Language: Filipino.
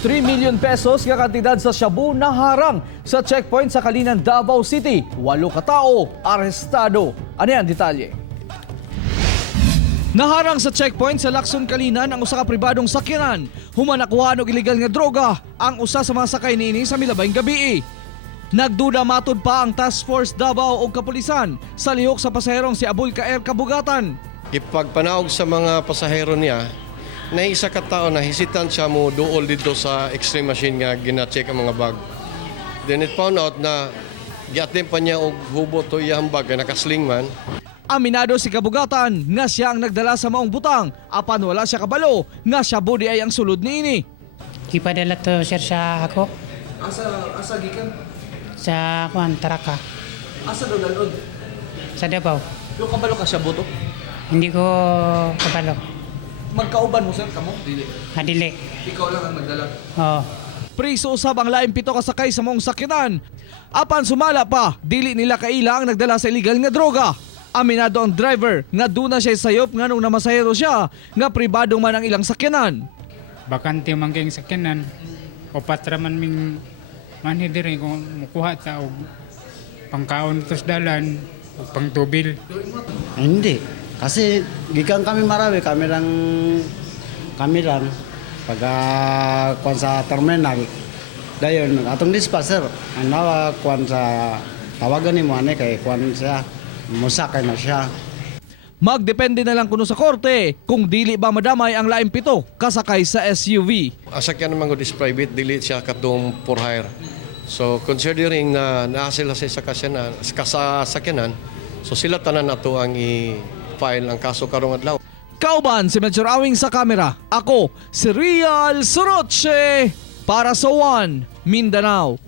3 million pesos nga kantidad sa shabu naharang sa checkpoint sa Kalinan, Davao City. 8 katao arestado. Ano yan detalye? Naharang sa checkpoint sa Lacson, Kalinan ang usa ka pribadong sakyanan. Humanakuha og ilegal nga droga ang usa sa mga sakay niini sa milabayng gabi. Nagduda matod pa ang Task Force Davao o kapulisan sa lihok sa pasaherong si Abul Kaer Kabugatan. Ipagpanaog sa mga pasahero niya, na isa ka tao na hisitan siya mo duol dito sa X-ray machine nga gina-check ang mga bag. Then it found out na giatin pa niya og hubo to iyang bag na nakasling man. Aminado si Kabugatan nga siya ang nagdala sa maong butang apan wala siya kabalo nga siya budi ay ang sulod niini. Ipadala to sir sa ako Asa gikan? sa Taraka Asa do dalod? sa Davao. Yung kabalo ka siya buto? Hindi ko kabalo. Magkauban mo sir kamo dili. Adili. Ikaw lang ang nagdala. Oo. Priso usab ang laing 7 ka sakay sa maong sakyanan. Apan sumala pa, dili nila kaila ang nagdala sa illegal nga droga. Aminado ang driver nga duna siya sayop nga nung namasahero siya nga pribado man ang ilang sakyanan. Bakante man kayong sakyanan o patra man ming manhi diri kung mukuha ta og pangkaon tos dalan o pangtubil. Hindi. Kasi gikan kami Marawi, kami lang pagka kuan sa terminal. Dayon atong dispatcher ang nawa kuan sa tawagan ni mo ane kay kuan siya musakay na siya. Magdepende na lang kuno sa korte kung dili ba madamay ang laing 7 kasakay sa SUV. Asakyan naman ko is private, dili siya katong for hire. So considering na naa sila sa sakyanan, so sila tanan nato ang i-file ang kaso karong adlaw. Kauban si Major Awing sa kamera. Ako si Real Soroche para sa One Mindanao.